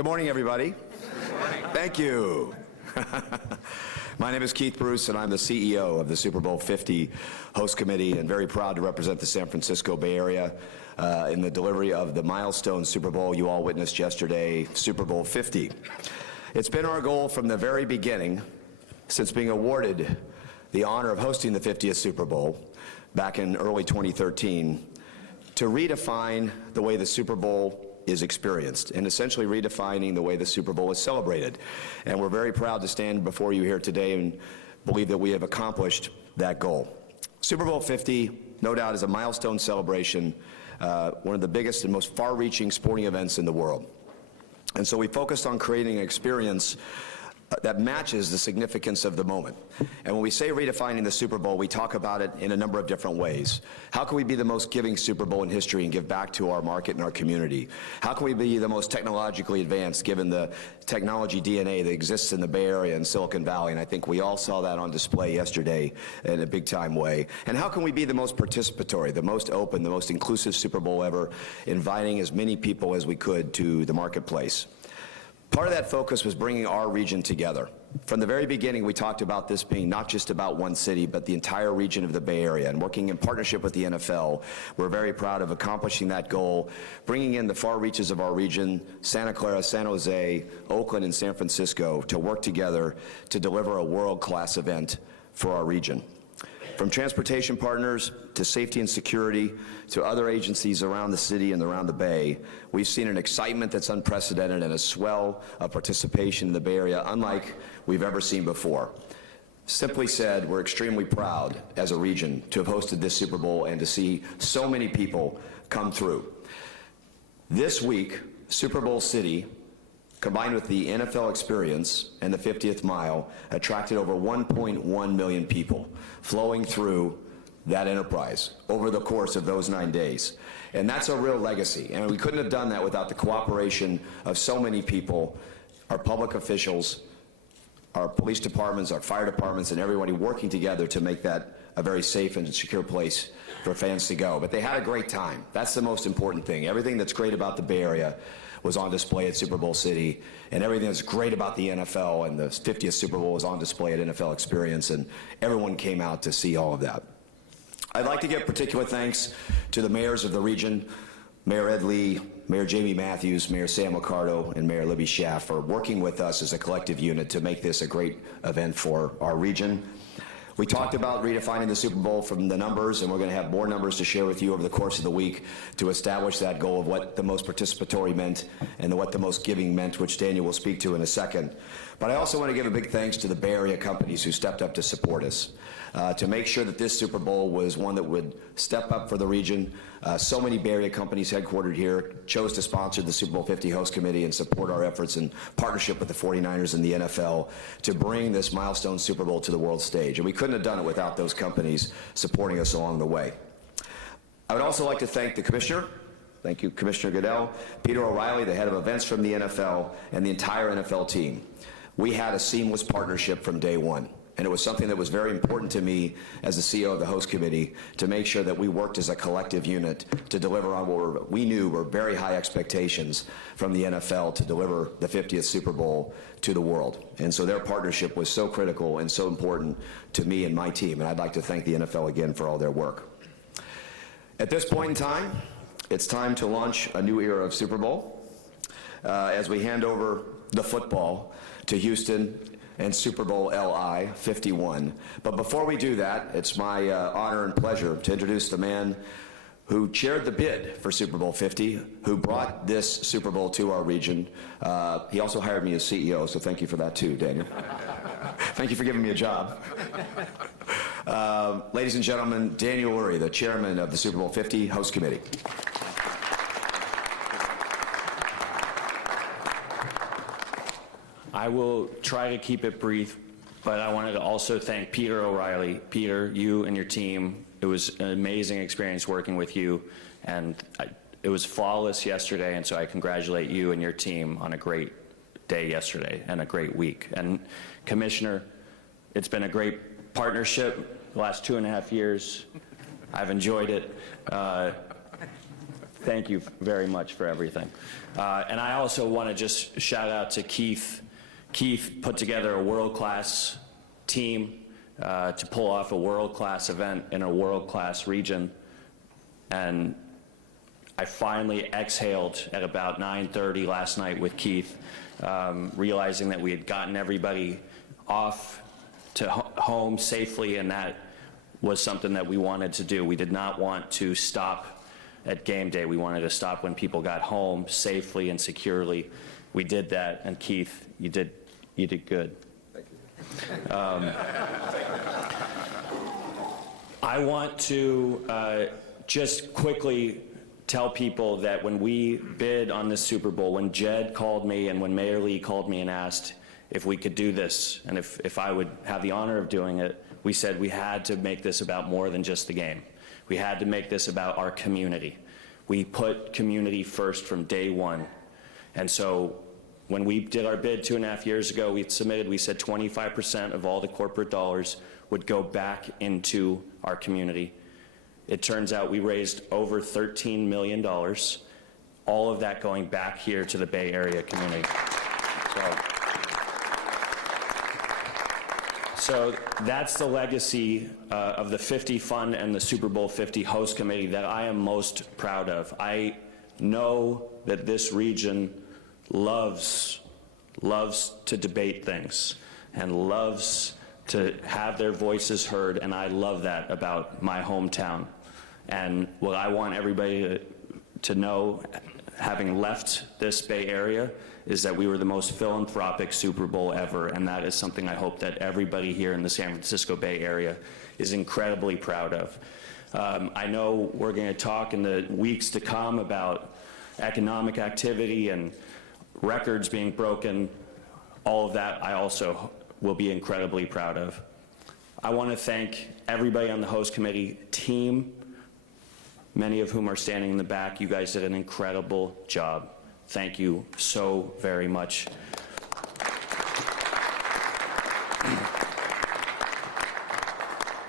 Good morning, everybody. Good morning. Thank you. My name is Keith Bruce, and I'm the CEO of the Super Bowl 50 Host Committee, and very proud to represent the San Francisco Bay Area in the delivery of the milestone Super Bowl you all witnessed yesterday, Super Bowl 50. It's been our goal from the very beginning, since being awarded the honor of hosting the 50th Super Bowl back in early 2013, to redefine the way the Super Bowl is experienced, and essentially redefining the way the Super Bowl is celebrated. And we're very proud to stand before you here today and believe that we have accomplished that goal. Super Bowl 50, no doubt, is a milestone celebration, one of the biggest and most far-reaching sporting events in the world. And so we focused on creating an experience that matches the significance of the moment. And when we say redefining the Super Bowl, we talk about it in a number of different ways. How can we be the most giving Super Bowl in history and give back to our market and our community? How can we be the most technologically advanced, given the technology DNA that exists in the Bay Area and Silicon Valley? And I think we all saw that on display yesterday in a big-time way. And how can we be the most participatory, the most open, the most inclusive Super Bowl ever, inviting as many people as we could to the marketplace? Part of that focus was bringing our region together. From the very beginning, we talked about this being not just about one city, but the entire region of the Bay Area. And working in partnership with the NFL, we're very proud of accomplishing that goal, bringing in the far reaches of our region, Santa Clara, San Jose, Oakland, and San Francisco, to work together to deliver a world-class event for our region. From transportation partners to safety and security to other agencies around the city and around the Bay, we've seen an excitement that's unprecedented and a swell of participation in the Bay Area unlike we've ever seen before. Simply said, we're extremely proud as a region to have hosted this Super Bowl and to see so many people come through. This week, Super Bowl City, combined with the NFL experience and the 50th mile, attracted over 1.1 million people flowing through that enterprise over the course of those 9 days. And that's a real legacy. And we couldn't have done that without the cooperation of so many people, our public officials, our police departments, our fire departments, and everybody working together to make that a very safe and secure place for fans to go. But they had a great time. That's the most important thing. Everything that's great about the Bay Area was on display at Super Bowl City, and everything that's great about the NFL and the 50th Super Bowl was on display at NFL Experience, and everyone came out to see all of that. I'd like to give particular thanks to the mayors of the region, Mayor Ed Lee, Mayor Jamie Matthews, Mayor Sam Accardo, and Mayor Libby Schaff for working with us as a collective unit to make this a great event for our region. We talked about redefining the Super Bowl from the numbers, and we're going to have more numbers to share with you over the course of the week to establish that goal of what the most participatory meant and what the most giving meant, which Daniel will speak to in a second. But I also want to give a big thanks to the Bay Area companies who stepped up to support us, to make sure that this Super Bowl was one that would step up for the region. So many Bay Area companies headquartered here chose to sponsor the Super Bowl 50 Host Committee and support our efforts in partnership with the 49ers and the NFL to bring this milestone Super Bowl to the world stage. And we couldn't have done it without those companies supporting us along the way. I would also like to thank the Commissioner. Thank you, Commissioner Goodell, Peter O'Reilly, the head of events from the NFL, and the entire NFL team. We had a seamless partnership from day one. And it was something that was very important to me as the CEO of the host committee to make sure that we worked as a collective unit to deliver on what we knew were very high expectations from the NFL to deliver the 50th Super Bowl to the world. And so their partnership was so critical and so important to me and my team. And I'd like to thank the NFL again for all their work. At this point in time, it's time to launch a new era of Super Bowl as we hand over the football to Houston and Super Bowl LI 51. But before we do that, it's my honor and pleasure to introduce the man who chaired the bid for Super Bowl 50, who brought this Super Bowl to our region. He also hired me as CEO, so thank you for that too, Daniel. Thank you for giving me a job. Ladies and gentlemen, Daniel Lurie, the chairman of the Super Bowl 50 Host Committee. I will try to keep it brief, but I wanted to also thank Peter O'Reilly. Peter, you and your team, it was an amazing experience working with you, and it was flawless yesterday, and so I congratulate you and your team on a great day yesterday and a great week. And Commissioner, it's been a great partnership the last 2.5 years. I've enjoyed it. Thank you very much for everything. And I also want to just shout out to Keith. Keith put together a world-class team to pull off a world-class event in a world-class region. And I finally exhaled at about 9:30 last night with Keith, realizing that we had gotten everybody off to home safely, and that was something that we wanted to do. We did not want to stop at game day. We wanted to stop when people got home safely and securely. We did that, and Keith, you did good. Thank you. I want to just quickly tell people that when we bid on this Super Bowl, when Jed called me and when Mayor Lee called me and asked if we could do this and if I would have the honor of doing it, we said we had to make this about more than just the game. We had to make this about our community. We put community first from day one. And so when we did our bid 2.5 years ago, we said 25% of all the corporate dollars would go back into our community. It turns out we raised over $13 million, all of that going back here to the Bay Area community. So that's the legacy of the 50 Fund and the Super Bowl 50 host committee that I am most proud of. I know that this region loves to debate things and loves to have their voices heard, and I love that about my hometown. And what I want everybody to know, having left this Bay Area, is that we were the most philanthropic Super Bowl ever, and that is something I hope that everybody here in the San Francisco Bay Area is incredibly proud of. I know we're going to talk in the weeks to come about economic activity and records being broken. All of that I also will be incredibly proud of. I want to thank everybody on the host committee team, many of whom are standing in the back. You guys did an incredible job. Thank you so very much.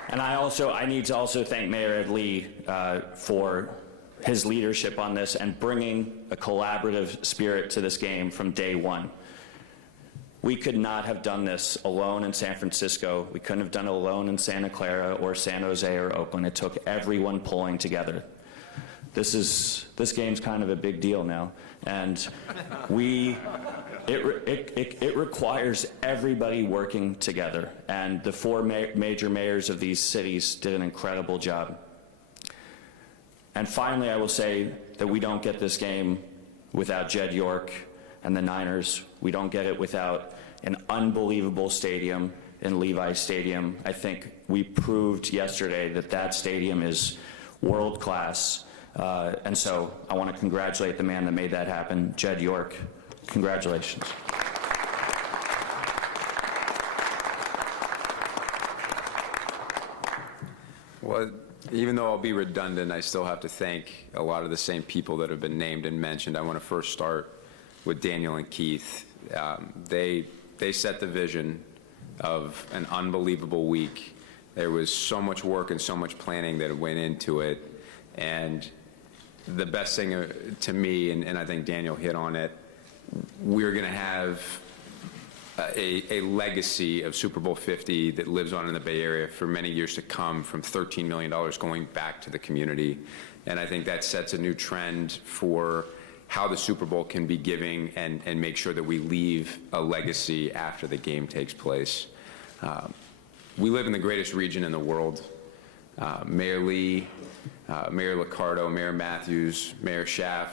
And I need to also thank Mayor Ed Lee for his leadership on this and bringing a collaborative spirit to this game from day one. We could not have done this alone in San Francisco. We couldn't have done it alone in Santa Clara or San Jose or Oakland. It took everyone pulling together. This game's kind of a big deal now, and it requires everybody working together, and the four major mayors of these cities did an incredible job. And finally, I will say that we don't get this game without Jed York and the Niners. We don't get it without an unbelievable stadium in Levi Stadium. I think we proved yesterday that that stadium is world class. And so I want to congratulate the man that made that happen, Jed York. Congratulations. Well, even though I'll be redundant, I still have to thank a lot of the same people that have been named and mentioned. I want to first start with Daniel and Keith. They set the vision of an unbelievable week. There was so much work and so much planning that went into it. And the best thing to me, and I think Daniel hit on it, we're going to have a legacy of Super Bowl 50 that lives on in the Bay Area for many years to come, from $13 million going back to the community. And I think that sets a new trend for how the Super Bowl can be giving and make sure that we leave a legacy after the game takes place. We live in the greatest region in the world. Mayor Lee, Mayor Liccardo, Mayor Matthews, Mayor Schaaf,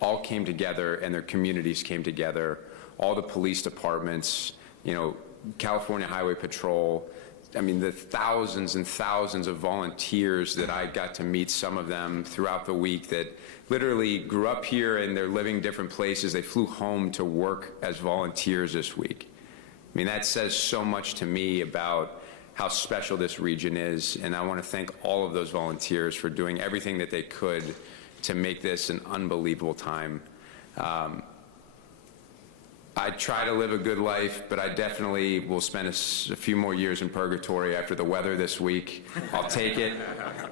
all came together, and their communities came together. All the police departments, you know, California Highway Patrol. I mean, the thousands and thousands of volunteers that I got to meet, some of them throughout the week, that literally grew up here and they're living different places. They flew home to work as volunteers this week. I mean, that says so much to me about how special this region is, and I want to thank all of those volunteers for doing everything that they could to make this an unbelievable time. I try to live a good life, but I definitely will spend a few more years in purgatory after the weather this week. I'll take it.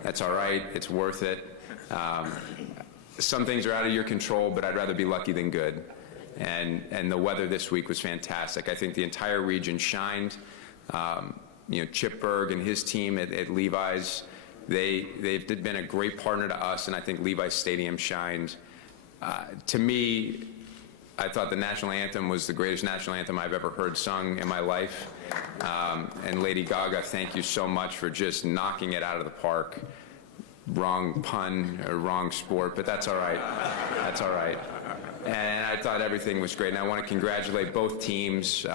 That's all right. It's worth it. some things are out of your control, but I'd rather be lucky than good. And the weather this week was fantastic. I think the entire region shined. Chip Berg and his team at Levi's, they've been a great partner to us, and I think Levi's Stadium shined. To me, I thought the national anthem was the greatest national anthem I've ever heard sung in my life. And Lady Gaga, thank you so much for just knocking it out of the park. Wrong pun or wrong sport, but that's all right. That's all right. And I thought everything was great. And I want to congratulate both teams,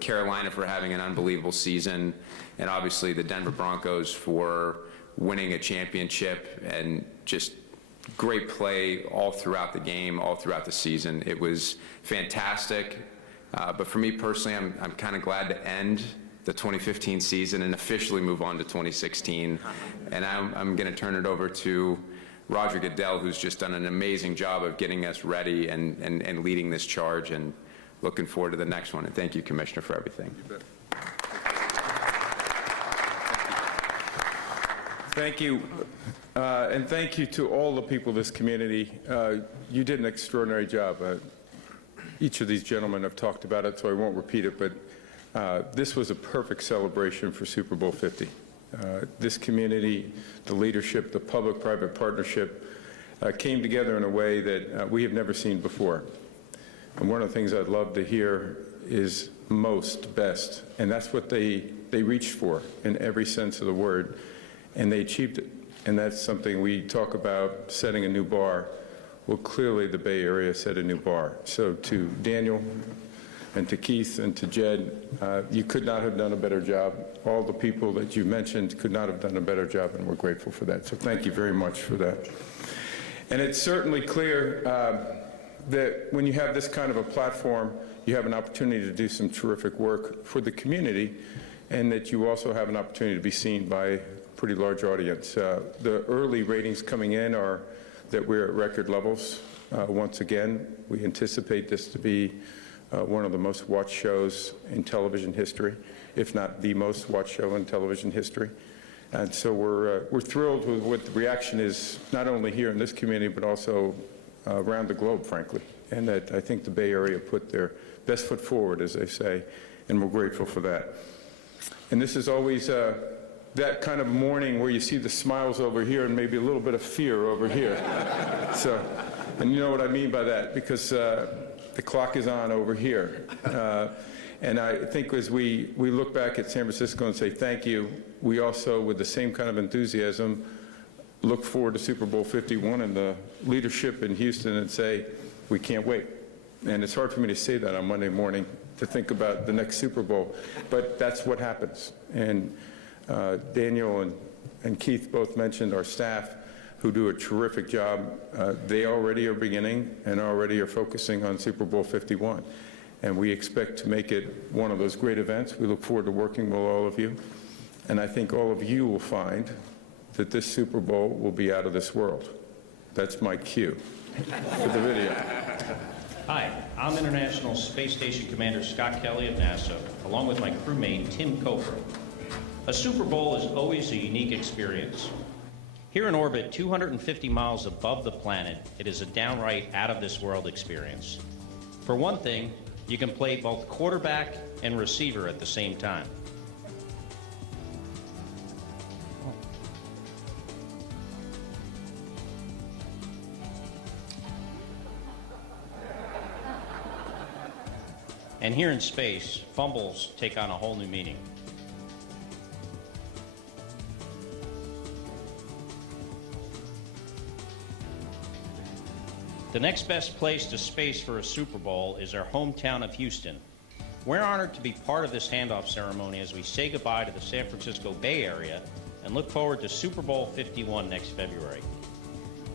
Carolina for having an unbelievable season, and obviously the Denver Broncos for winning a championship, and just great play all throughout the game, all throughout the season. It was fantastic. But for me personally, I'm kind of glad to end the 2015 season and officially move on to 2016. And I'm going to turn it over to Roger Goodell, who's just done an amazing job of getting us ready and leading this charge, and looking forward to the next one. And thank you, Commissioner, for everything. Thank you. And thank you to all the people of this community. You did an extraordinary job. Each of these gentlemen have talked about it, so I won't repeat it, but this was a perfect celebration for Super Bowl 50. This community, the leadership, the public-private partnership came together in a way that we have never seen before. And one of the things I'd love to hear is most, best, and that's what they reached for in every sense of the word, and they achieved it. And that's something we talk about, setting a new bar. Well, clearly the Bay Area set a new bar. So to Daniel and to Keith and to Jed, you could not have done a better job. All the people that you mentioned could not have done a better job, and we're grateful for that. So thank you very much for that. And it's certainly clear that when you have this kind of a platform, you have an opportunity to do some terrific work for the community, and that you also have an opportunity to be seen by a pretty large audience. The early ratings coming in are that we're at record levels. Once again, we anticipate this to be one of the most watched shows in television history, if not the most watched show in television history. And so we're thrilled with what the reaction is, not only here in this community, but also around the globe, frankly. And that I think the Bay Area put their best foot forward, as they say, and we're grateful for that. And this is always that kind of morning where you see the smiles over here and maybe a little bit of fear over here. So, and you know what I mean by that, because the clock is on over here. And I think as we look back at San Francisco and say thank you, we also, with the same kind of enthusiasm, look forward to Super Bowl 51 and the leadership in Houston and say, we can't wait. And it's hard for me to say that on Monday morning, to think about the next Super Bowl, but that's what happens. And Daniel and Keith both mentioned our staff, who do a terrific job. They already are beginning and already are focusing on Super Bowl 51. And we expect to make it one of those great events. We look forward to working with all of you. And I think all of you will find that this Super Bowl will be out of this world. That's my cue for the video. Hi, I'm International Space Station Commander Scott Kelly of NASA, along with my crewmate Tim Cofer. A Super Bowl is always a unique experience. Here in orbit, 250 miles above the planet, it is a downright out-of-this-world experience. For one thing, you can play both quarterback and receiver at the same time. And here in space, fumbles take on a whole new meaning. The next best place to space for a Super Bowl is our hometown of Houston. We're honored to be part of this handoff ceremony as we say goodbye to the San Francisco Bay Area and look forward to Super Bowl 51 next February.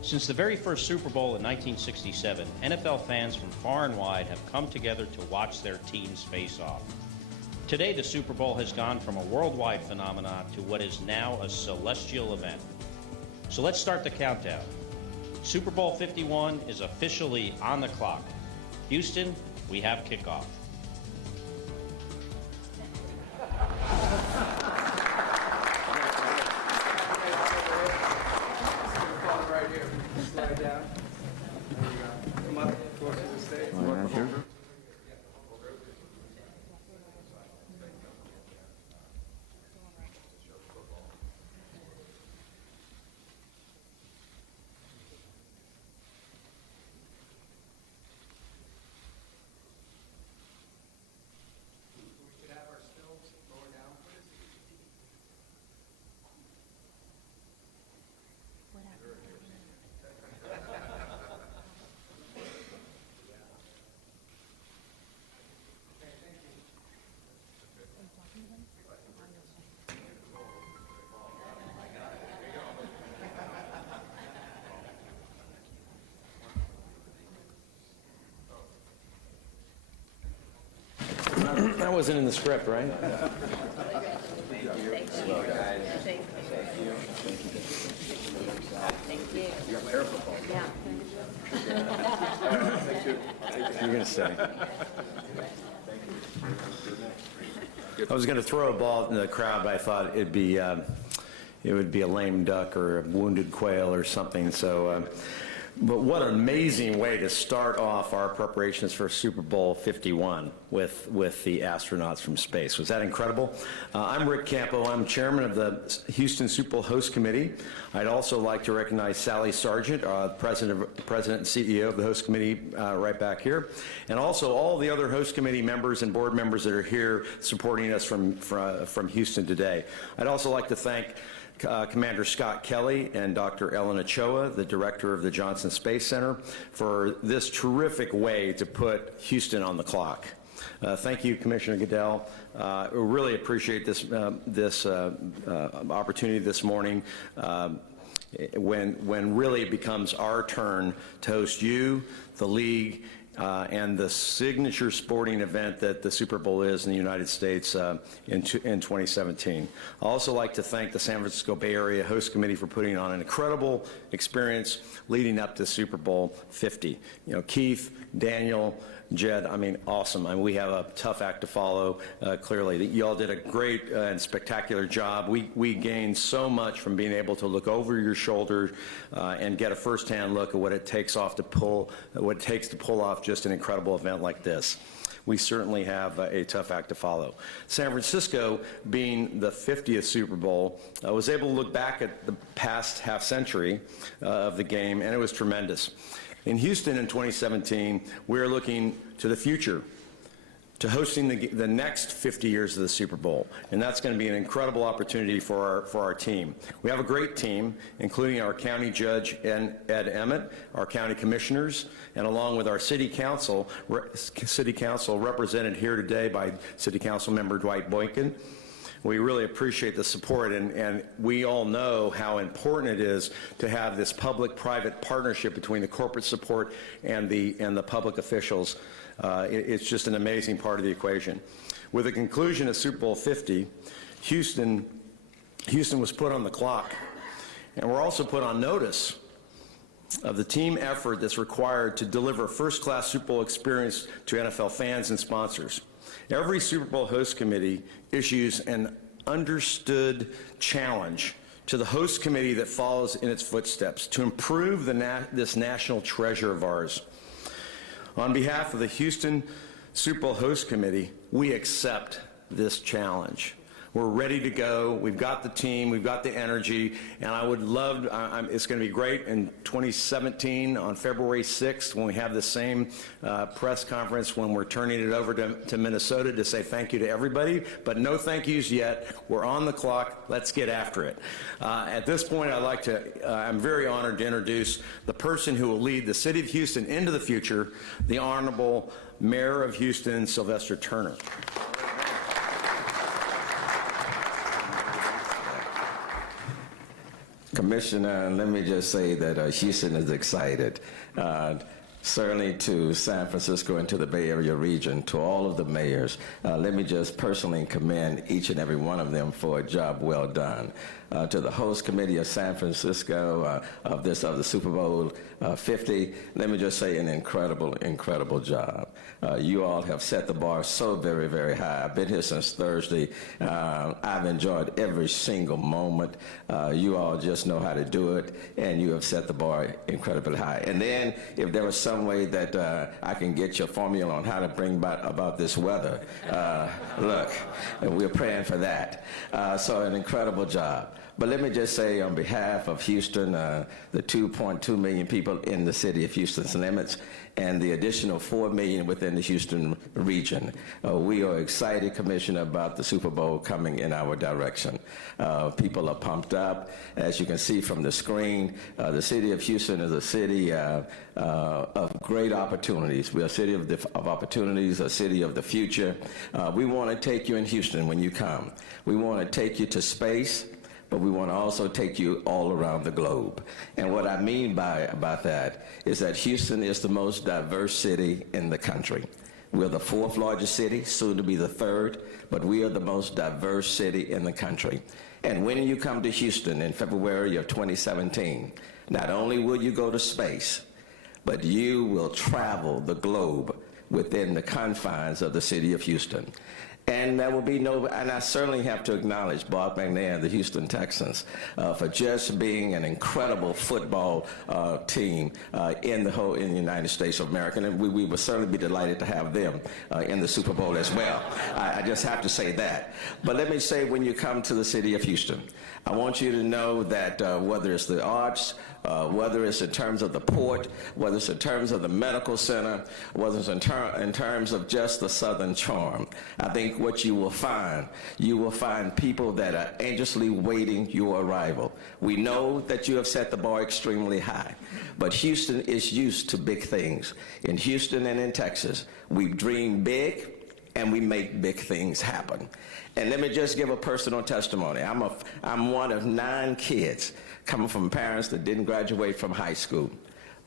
Since the very first Super Bowl in 1967, NFL fans from far and wide have come together to watch their teams face off. Today, the Super Bowl has gone from a worldwide phenomenon to what is now a celestial event. So let's start the countdown. Super Bowl 51 is officially on the clock. Houston, we have kickoff. Right here. Slide down. That wasn't in the script, right? You're going to say. I was going to throw a ball in the crowd, but I thought it would be a lame duck or a wounded quail or something. So, but what an amazing way to start off our preparations for Super Bowl 51 with the astronauts from space. Was that incredible? I'm Rick Campo. I'm chairman of the Houston Super Bowl Host Committee. I'd also like to recognize Sally Sargent, president and CEO of the Host Committee, right back here, and also all the other Host Committee members and board members that are here supporting us from Houston today. I'd also like to thank Commander Scott Kelly and Dr. Ellen Ochoa, the director of the Johnson Space Center, for this terrific way to put Houston on the clock. Thank you, Commissioner Goodell. We really appreciate this opportunity this morning when really it becomes our turn to host you, the league, and the signature sporting event that the Super Bowl is in the United States in 2017. I'd also like to thank the San Francisco Bay Area Host Committee for putting on an incredible experience leading up to Super Bowl 50. You know, Keith, Daniel, Jed, I mean, awesome. I mean, we have a tough act to follow, clearly. You all did a great and spectacular job. We gained so much from being able to look over your shoulder and get a firsthand look at what it takes to pull off just an incredible event like this. We certainly have a tough act to follow. San Francisco, being the 50th Super Bowl, was able to look back at the past half century of the game, and it was tremendous. In Houston in 2017, we're looking to the future, to hosting the next 50 years of the Super Bowl, and that's going to be an incredible opportunity for our team. We have a great team, including our county judge, Ed Emmett, our county commissioners, and along with our city council represented here today by City Council member Dwight Boykin. We really appreciate the support, and we all know how important it is to have this public-private partnership between the corporate support and the public officials. It's just an amazing part of the equation. With the conclusion of Super Bowl 50, Houston was put on the clock, and we're also put on notice of the team effort that's required to deliver a first-class Super Bowl experience to NFL fans and sponsors. Every Super Bowl host committee issues an understood challenge to the host committee that follows in its footsteps to improve this national treasure of ours. On behalf of the Houston Super Bowl Host Committee, we accept this challenge. We're ready to go. We've got the team. We've got the energy. And I would love, it's going to be great in 2017 on February 6th when we have the same press conference when we're turning it over to Minnesota to say thank you to everybody. But no thank yous yet. We're on the clock. Let's get after it. At this point, I'm very honored to introduce the person who will lead the city of Houston into the future, the Honorable Mayor of Houston, Sylvester Turner. Commissioner, let me just say that Houston is excited. Certainly to San Francisco and to the Bay Area region, to all of the mayors, let me just personally commend each and every one of them for a job well done. To the host committee of San Francisco of the Super Bowl 50, let me just say an incredible job. You all have set the bar so very, very high. I've been here since Thursday. I've enjoyed every single moment. You all just know how to do it, and you have set the bar incredibly high. And then if there was some way that I can get your formula on how to bring about this weather. Look, we're praying for that. So an incredible job. But let me just say on behalf of Houston, the 2.2 million people in the city of Houston's limits, and the additional 4 million within the Houston region, we are excited, Commissioner, about the Super Bowl coming in our direction. People are pumped up. As you can see from the screen, the city of Houston is a city of great opportunities. We're a city of opportunities, a city of the future. We want to take you in Houston when you come. We want to take you to space, but we want to also take you all around the globe. And what I mean about that is that Houston is the most diverse city in the country. We're the 4th largest city, soon to be the 3rd, but we are the most diverse city in the country. And when you come to Houston in February of 2017, not only will you go to space, but you will travel the globe within the confines of the city of Houston. And there will be and I certainly have to acknowledge Bob McNair and the Houston Texans for just being an incredible football team in the United States of America. And we will certainly be delighted to have them in the Super Bowl as well. I just have to say that. But let me say, when you come to the city of Houston, I want you to know that whether it's the arts, whether it's in terms of the port, whether it's in terms of the medical center, whether it's in terms of just the Southern charm, I think what you will find people that are anxiously waiting your arrival. We know that you have set the bar extremely high, but Houston is used to big things. In Houston and in Texas, we dream big and we make big things happen. And let me just give a personal testimony. I'm one of 9 kids coming from parents that didn't graduate from high school.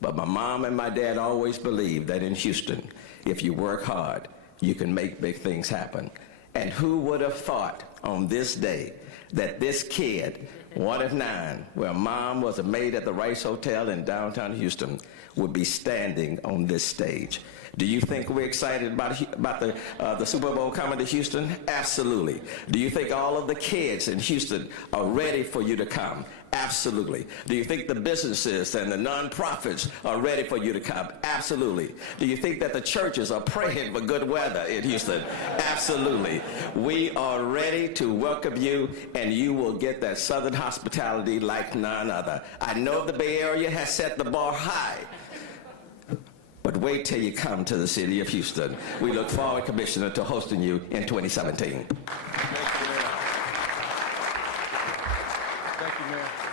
But my mom and my dad always believed that in Houston, if you work hard, you can make big things happen. And who would have thought on this day that this kid, one of 9, where mom was a maid at the Rice Hotel in downtown Houston, would be standing on this stage? Do you think we're excited about the Super Bowl coming to Houston? Absolutely. Do you think all of the kids in Houston are ready for you to come? Absolutely. Do you think the businesses and the nonprofits are ready for you to come? Absolutely. Do you think that the churches are praying for good weather in Houston? Absolutely. We are ready to welcome you, and you will get that Southern hospitality like none other. I know the Bay Area has set the bar high, but wait till you come to the city of Houston. We look forward, Commissioner, to hosting you in 2017. Thank you, Mayor.